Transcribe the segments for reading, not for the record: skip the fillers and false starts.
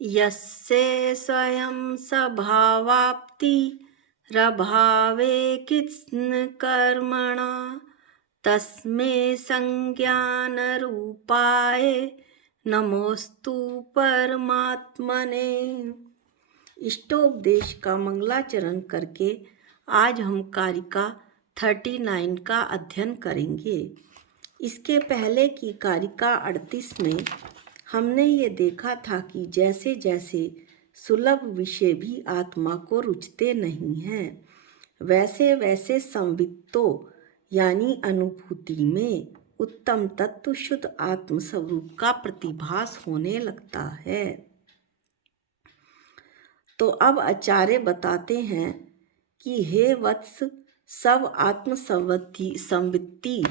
यस्य स्वयं स्वभावाप्तिरभावे कित्कर्मणा तस्मै संज्ञानरूपाय नमोस्तु परमात्मने। इष्टोपदेश का मंगलाचरण करके आज हम कारिका 39 का अध्ययन करेंगे। इसके पहले की कारिका 38 में हमने ये देखा था कि जैसे जैसे सुलभ विषय भी आत्मा को रुचते नहीं हैं, वैसे वैसे संवित्तो यानी अनुभूति में उत्तम तत्व शुद्ध आत्म स्वरूप का प्रतिभास होने लगता है। तो अब आचार्य बताते हैं कि हे वत्स, सब आत्म संवित्ति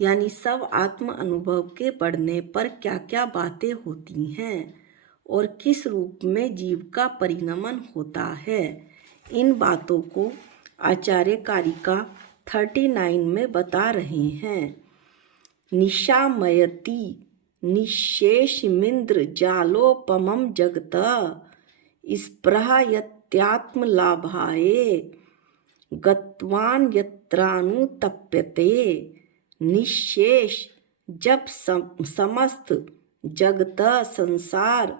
यानी सब आत्म अनुभव के बढ़ने पर क्या क्या बातें होती हैं और किस रूप में जीव का परिणमन होता है, इन बातों को आचार्य कारिका 39 में बता रहे हैं। निशामयति निशेषमिन्द्र जालोपमं जगत स्पृहयत्यात्मलाभाय गत्वान् यत्रानुतप्यते। निशेष जब समस्त जगत संसार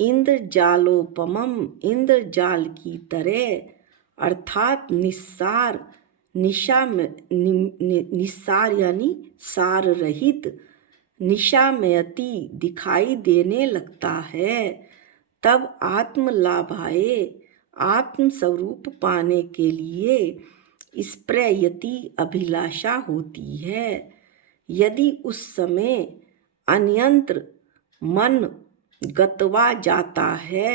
इंद्रजालोपमम इंद्रजाल की तरह अर्थात निस्सार निस्सार यानी सार रहित निशामयति दिखाई देने लगता है, तब आत्मलाभाय आत्म स्वरूप पाने के लिए स्प्रयति अभिलाषा होती है। यदि उस समय अन्यंत्र मन गतवा जाता है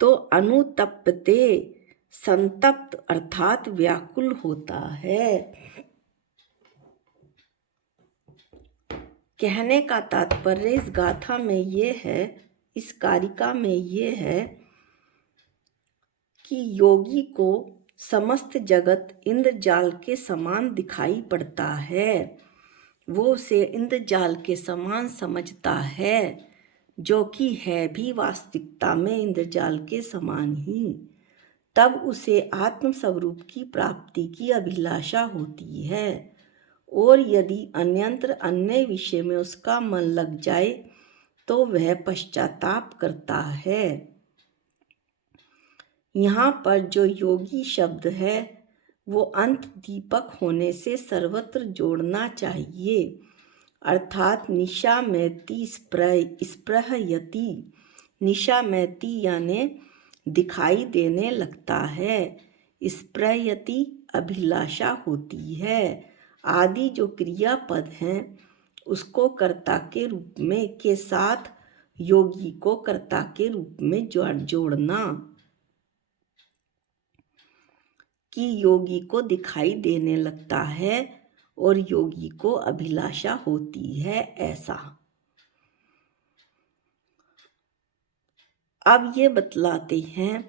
तो अनुतप्यते संतप्त अर्थात व्याकुल होता है। कहने का तात्पर्य इस गाथा में ये है, इस कारिका में ये है कि योगी को समस्त जगत इंद्रजाल के समान दिखाई पड़ता है। वो उसे इंद्रजाल के समान समझता है, जो कि है भी वास्तविकता में इंद्रजाल के समान ही। तब उसे आत्म स्वरूप की प्राप्ति की अभिलाषा होती है, और यदि अन्यंत्र अन्य विषय में उसका मन लग जाए तो वह पश्चाताप करता है। यहाँ पर जो योगी शब्द है वो अंत दीपक होने से सर्वत्र जोड़ना चाहिए, अर्थात निशामयति स्पृहयति। निशामयति यानी दिखाई देने लगता है, स्पृहयति अभिलाषा होती है। आदि जो क्रियापद हैं उसको कर्ता के रूप में के साथ योगी को कर्ता के रूप में जोड़ना, कि योगी को दिखाई देने लगता है और योगी को अभिलाषा होती है, ऐसा। अब ये बतलाते हैं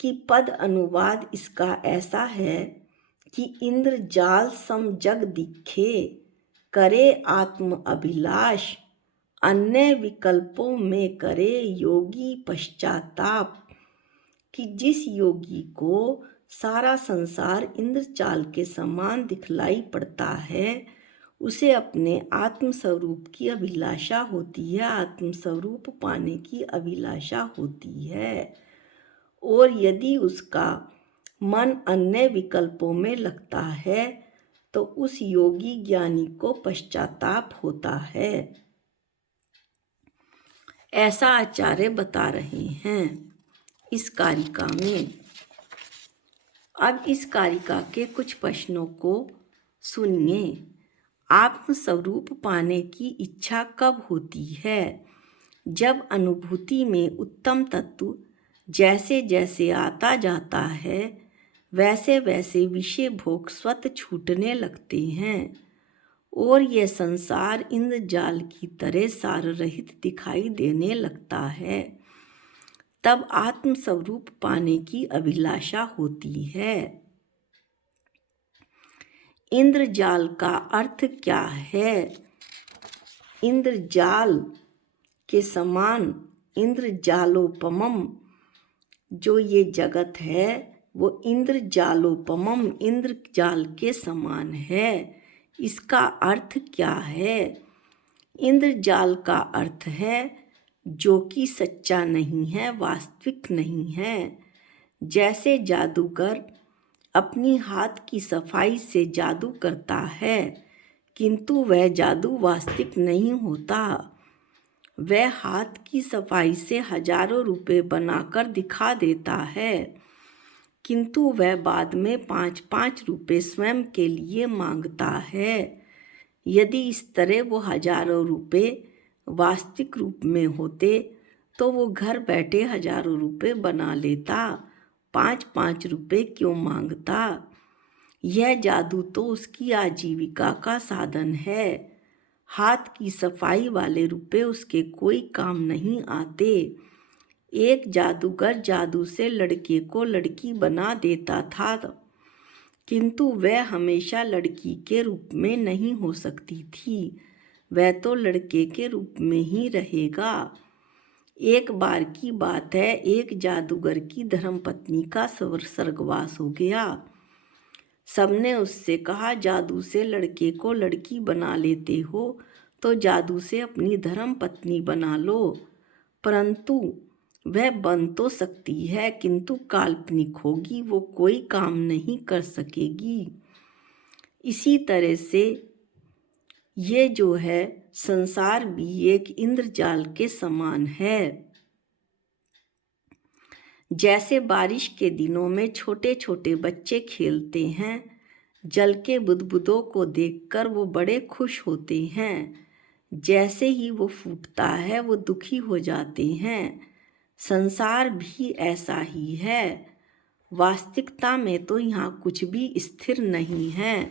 कि पद अनुवाद इसका ऐसा है कि इंद्रजाल सम जग दिखे करे आत्म अभिलाष, अन्य विकल्पों में करे योगी पश्चाताप। कि जिस योगी को सारा संसार इंद्रजाल के समान दिखलाई पड़ता है, उसे अपने आत्म स्वरूप की अभिलाषा होती है, आत्म स्वरूप पाने की अभिलाषा होती है। और यदि उसका मन अन्य विकल्पों में लगता है तो उस योगी ज्ञानी को पश्चाताप होता है, ऐसा आचार्य बता रहे हैं इस कारिका में। अब इस कारिका के कुछ प्रश्नों को सुनिए। आत्म स्वरूप पाने की इच्छा कब होती है? जब अनुभूति में उत्तम तत्व जैसे जैसे आता जाता है, वैसे वैसे विषय भोग स्वतः छूटने लगते हैं और यह संसार इंद्रजाल की तरह सार रहित दिखाई देने लगता है, तब आत्म स्वरूप पाने की अभिलाषा होती है। इंद्रजाल का अर्थ क्या है? इंद्रजाल के समान इंद्रजालोपमम, जो ये जगत है वो इंद्रजालोपमम, इंद्रजाल के समान है। इसका अर्थ क्या है? इंद्रजाल का अर्थ है जो कि सच्चा नहीं है, वास्तविक नहीं है। जैसे जादूगर अपनी हाथ की सफाई से जादू करता है, किंतु वह जादू वास्तविक नहीं होता। वह हाथ की सफाई से हजारों रुपए बनाकर दिखा देता है, किंतु वह बाद में 5-5 रुपए स्वयं के लिए मांगता है। यदि इस तरह वो हजारों रुपए वास्तविक रूप में होते तो वो घर बैठे हजारों रुपए बना लेता, 5-5 रुपए क्यों मांगता? यह जादू तो उसकी आजीविका का साधन है। हाथ की सफाई वाले रुपए उसके कोई काम नहीं आते। एक जादूगर जादू से लड़के को लड़की बना देता था, किंतु वह हमेशा लड़की के रूप में नहीं हो सकती थी, वह तो लड़के के रूप में ही रहेगा। एक बार की बात है, एक जादूगर की धर्मपत्नी का स्वर्गवास हो गया। सबने उससे कहा, जादू से लड़के को लड़की बना लेते हो तो जादू से अपनी धर्मपत्नी बना लो, परंतु वह बन तो सकती है किंतु काल्पनिक होगी, वो कोई काम नहीं कर सकेगी। इसी तरह से ये जो है संसार भी एक इंद्रजाल के समान है। जैसे बारिश के दिनों में छोटे छोटे बच्चे खेलते हैं, जल के बुदबुदों को देखकर वो बड़े खुश होते हैं, जैसे ही वो फूटता है वो दुखी हो जाते हैं। संसार भी ऐसा ही है। वास्तविकता में तो यहाँ कुछ भी स्थिर नहीं है,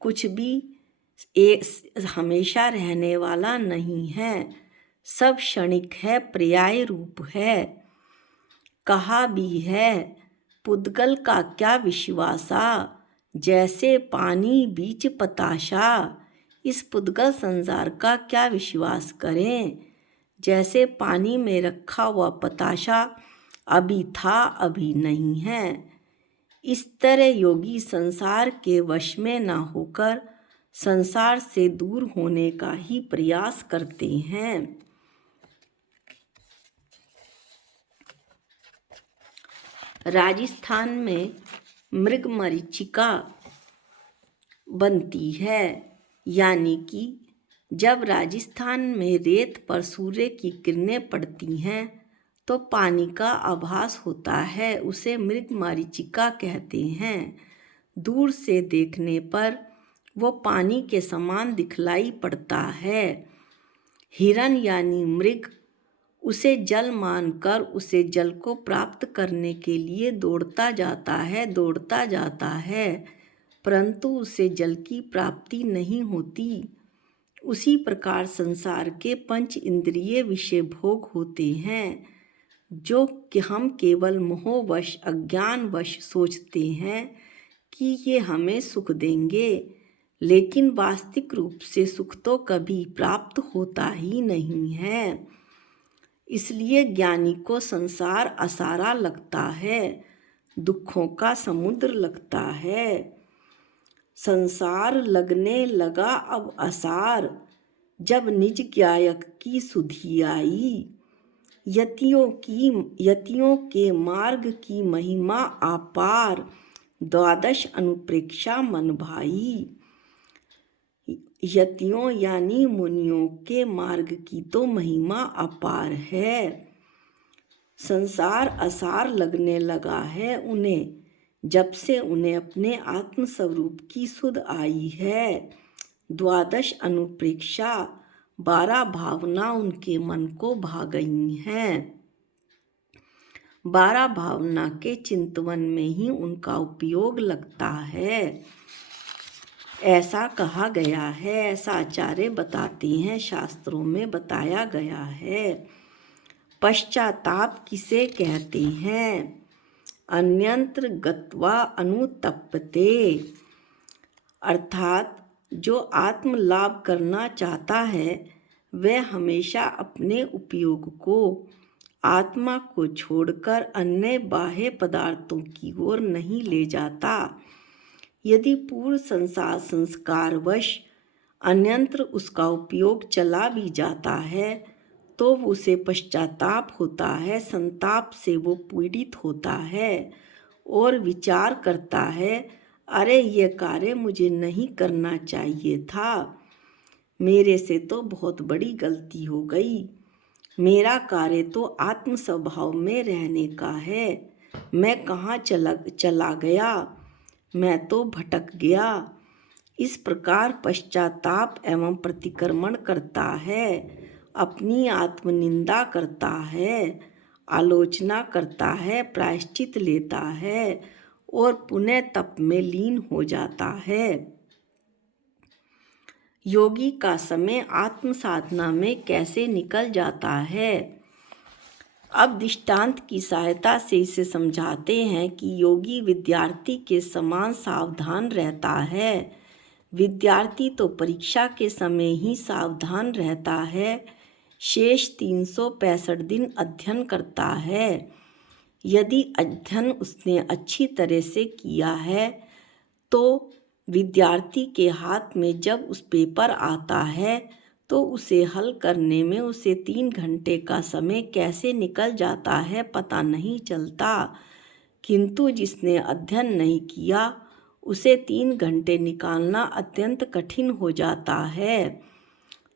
कुछ भी हमेशा रहने वाला नहीं है, सब क्षणिक है, पर्याय रूप है। कहा भी है, पुद्गल का क्या विश्वासा, जैसे पानी बीच पताशा। इस पुद्गल संसार का क्या विश्वास करें, जैसे पानी में रखा हुआ पताशा, अभी था अभी नहीं है। इस तरह योगी संसार के वश में न होकर संसार से दूर होने का ही प्रयास करते हैं। राजस्थान में मृगमरीचिका बनती है, यानी कि जब राजस्थान में रेत पर सूर्य की किरणें पड़ती हैं तो पानी का आभास होता है, उसे मृगमरीचिका कहते हैं। दूर से देखने पर वो पानी के समान दिखलाई पड़ता है। हिरन यानी मृग उसे जल मानकर उसे जल को प्राप्त करने के लिए दौड़ता जाता है, परंतु उसे जल की प्राप्ति नहीं होती। उसी प्रकार संसार के पंच इंद्रिय विषय भोग होते हैं, जो कि हम केवल मोहवश अज्ञानवश सोचते हैं कि ये हमें सुख देंगे, लेकिन वास्तविक रूप से सुख तो कभी प्राप्त होता ही नहीं है। इसलिए ज्ञानी को संसार असारा लगता है, दुखों का समुद्र लगता है। संसार लगने लगा अब असार, जब निज गायक की सुधि आई। यतियों के मार्ग की महिमा अपार, द्वादश अनुप्रेक्षा मन भाई। यतियों यानी मुनियों के मार्ग की तो महिमा अपार है। संसार असार लगने लगा है उन्हें, जब से उन्हें अपने आत्म स्वरूप की सुध आई है। द्वादश अनुप्रेक्षा, 12 भावना उनके मन को भा गई हैं। 12 भावना के चिंतवन में ही उनका उपयोग लगता है, ऐसा कहा गया है, ऐसा आचार्य बताते हैं, शास्त्रों में बताया गया है। पश्चाताप किसे कहते हैं? अन्यंत्र गत्वा अनुतप्यते, अर्थात जो आत्म लाभ करना चाहता है वह हमेशा अपने उपयोग को, आत्मा को छोड़कर अन्य बाह्य पदार्थों की ओर नहीं ले जाता। यदि पूर्व संस्कारवश अन्यत्र उसका उपयोग चला भी जाता है तो उसे पश्चाताप होता है, संताप से वो पीड़ित होता है और विचार करता है, अरे ये कार्य मुझे नहीं करना चाहिए था, मेरे से तो बहुत बड़ी गलती हो गई, मेरा कार्य तो आत्म स्वभाव में रहने का है, मैं कहाँ चला गया, मैं तो भटक गया। इस प्रकार पश्चाताप एवं प्रतिक्रमण करता है, अपनी आत्मनिंदा करता है, आलोचना करता है, प्रायश्चित लेता है और पुनः तप में लीन हो जाता है। योगी का समय आत्म साधना में कैसे निकल जाता है। अब दृष्टांत की सहायता से इसे समझाते हैं कि योगी विद्यार्थी के समान सावधान रहता है। विद्यार्थी तो परीक्षा के समय ही सावधान रहता है, शेष 365 दिन अध्ययन करता है। यदि अध्ययन उसने अच्छी तरह से किया है तो विद्यार्थी के हाथ में जब उस पेपर आता है तो उसे हल करने में उसे 3 घंटे का समय कैसे निकल जाता है पता नहीं चलता, किंतु जिसने अध्ययन नहीं किया उसे 3 घंटे निकालना अत्यंत कठिन हो जाता है।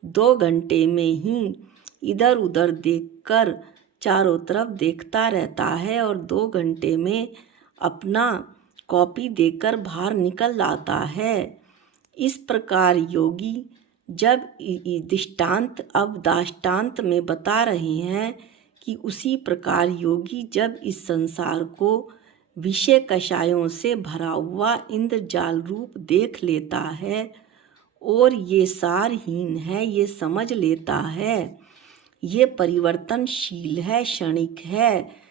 2 घंटे में ही इधर उधर देखकर चारों तरफ देखता रहता है और 2 घंटे में अपना कॉपी देकर बाहर निकल आता है। इस प्रकार योगी जब दृष्टांत अब दाष्टान्त में बता रहे हैं कि उसी प्रकार योगी जब इस संसार को विषय कषायों से भरा हुआ इंद्रजाल रूप देख लेता है और ये सारहीन है, ये समझ लेता है, ये परिवर्तनशील है, क्षणिक है,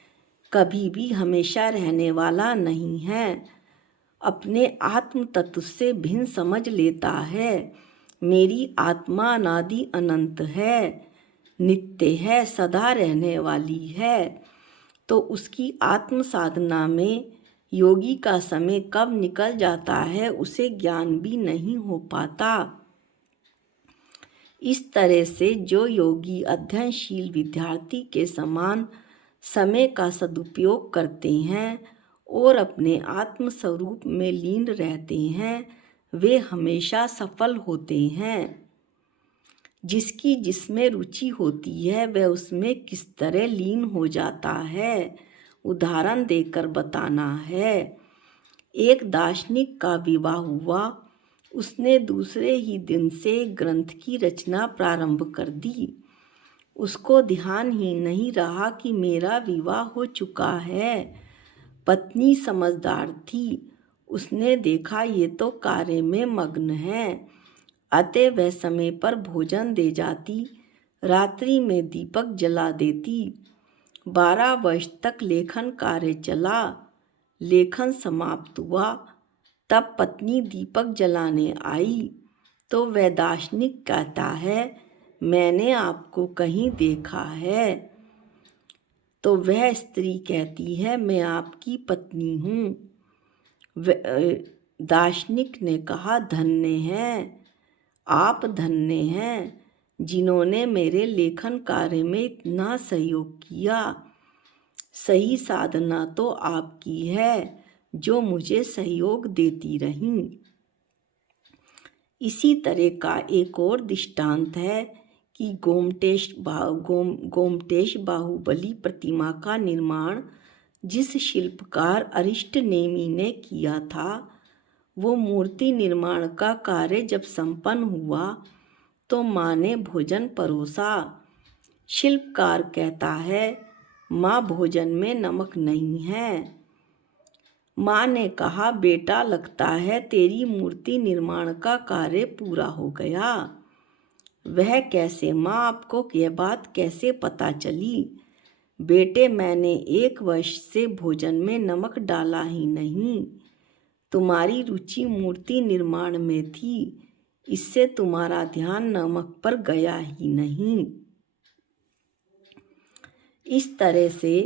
कभी भी हमेशा रहने वाला नहीं है, अपने आत्म तत्व से भिन्न समझ लेता है, मेरी आत्मा अनादि अनंत है, नित्य है, सदा रहने वाली है, तो उसकी आत्म साधना में योगी का समय कब निकल जाता है उसे ज्ञान भी नहीं हो पाता। इस तरह से जो योगी अध्ययनशील विद्यार्थी के समान समय का सदुपयोग करते हैं और अपने आत्म स्वरूप में लीन रहते हैं, वे हमेशा सफल होते हैं। जिसकी जिसमें रुचि होती है वह उसमें किस तरह लीन हो जाता है, उदाहरण देकर बताना है। एक दार्शनिक का विवाह हुआ, उसने दूसरे ही दिन से ग्रंथ की रचना प्रारंभ कर दी। उसको ध्यान ही नहीं रहा कि मेरा विवाह हो चुका है। पत्नी समझदार थी, उसने देखा ये तो कार्य में मग्न है, अतः वह समय पर भोजन दे जाती, रात्रि में दीपक जला देती। 12 वर्ष तक लेखन कार्य चला, लेखन समाप्त हुआ, तब पत्नी दीपक जलाने आई तो वह दार्शनिक कहता है, मैंने आपको कहीं देखा है। तो वह स्त्री कहती है, मैं आपकी पत्नी हूँ। दार्शनिक ने कहा, धन्य हैं, आप धन्य हैं जिन्होंने मेरे लेखन कार्य में इतना सहयोग किया। सही साधना तो आपकी है जो मुझे सहयोग देती रहीं। इसी तरह का एक और दृष्टांत है कि गोमटेश बाहुबली प्रतिमा का निर्माण जिस शिल्पकार अरिष्टनेमी ने किया था, वो मूर्ति निर्माण का कार्य जब संपन्न हुआ तो माँ ने भोजन परोसा। शिल्पकार कहता है, माँ भोजन में नमक नहीं है। माँ ने कहा, बेटा लगता है तेरी मूर्ति निर्माण का कार्य पूरा हो गया। वह कैसे माँ, आपको यह बात कैसे पता चली? बेटे, मैंने 1 वर्ष से भोजन में नमक डाला ही नहीं। तुम्हारी रुचि मूर्ति निर्माण में थी, इससे तुम्हारा ध्यान नमक पर गया ही नहीं। इस तरह से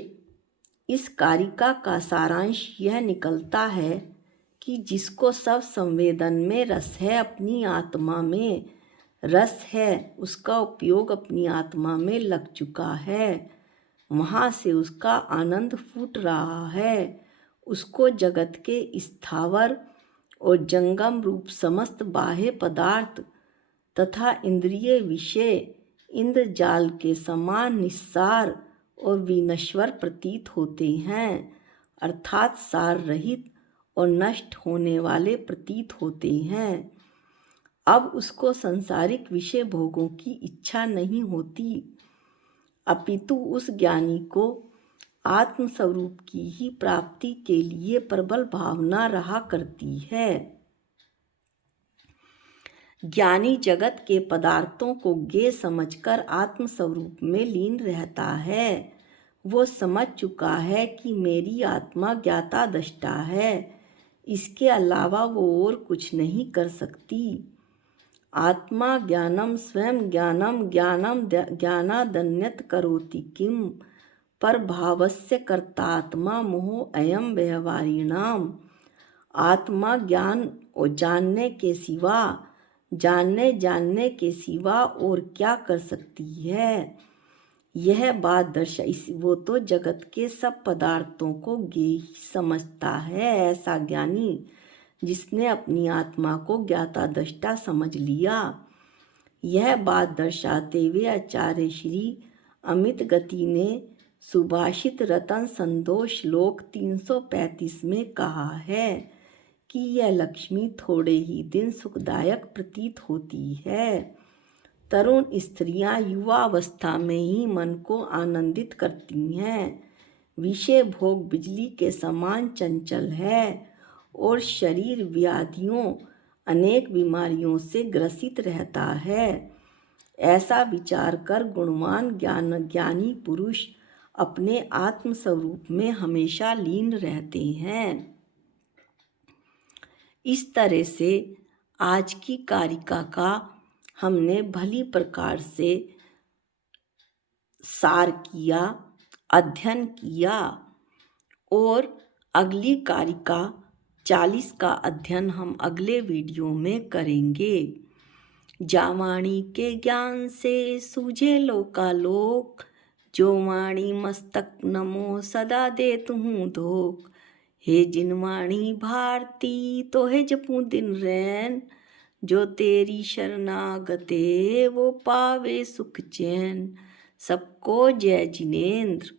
इस कारिका का सारांश यह निकलता है कि जिसको सब संवेदन में रस है, अपनी आत्मा में रस है, उसका उपयोग अपनी आत्मा में लग चुका है, वहाँ से उसका आनंद फूट रहा है। उसको जगत के स्थावर और जंगम रूप समस्त बाह्य पदार्थ तथा इंद्रिय विषय इंद्रजाल के समान निस्सार और विनश्वर प्रतीत होते हैं, अर्थात सार रहित और नष्ट होने वाले प्रतीत होते हैं। अब उसको सांसारिक विषय भोगों की इच्छा नहीं होती, अपितु उस ज्ञानी को आत्मस्वरूप की ही प्राप्ति के लिए प्रबल भावना रहा करती है। ज्ञानी जगत के पदार्थों को ज्ञेय समझकर आत्मस्वरूप में लीन रहता है। वो समझ चुका है कि मेरी आत्मा ज्ञाता दृष्टा है, इसके अलावा वो और कुछ नहीं कर सकती। आत्मा ज्ञानम स्वयं ज्ञानम ज्ञानम ज्ञानादन्यत करोति किम पर भावस्य कर्तात्मा मोह अयम व्यवहारिणाम। आत्मा ज्ञान और जानने के सिवा और क्या कर सकती है, यह बात वो तो जगत के सब पदार्थों को ज्ञेय समझता है, ऐसा ज्ञानी जिसने अपनी आत्मा को ज्ञाता दृष्टा समझ लिया। यह बात दर्शाते हुए आचार्य श्री अमित गति ने सुभाषित रतन संदोष श्लोक 335 में कहा है कि यह लक्ष्मी थोड़े ही दिन सुखदायक प्रतीत होती है। तरुण स्त्रियां युवावस्था में ही मन को आनंदित करती हैं। विषय भोग बिजली के समान चंचल है और शरीर व्याधियों अनेक बीमारियों से ग्रसित रहता है। ऐसा विचार कर गुणवान ज्ञानी पुरुष अपने आत्म स्वरूप में हमेशा लीन रहते हैं। इस तरह से आज की कारिका का हमने भली प्रकार से सार किया, अध्ययन किया और अगली कारिका 40 का अध्ययन हम अगले वीडियो में करेंगे। जावाणी के ज्ञान से सूझे लोकालोक, जो वाणी मस्तक नमो सदा दे तुहूँ धोख। हे जिनवाणी भारती तो है जपूं दिन रैन, जो तेरी शरणागते वो पावे सुख चैन। सबको जय जिनेंद्र।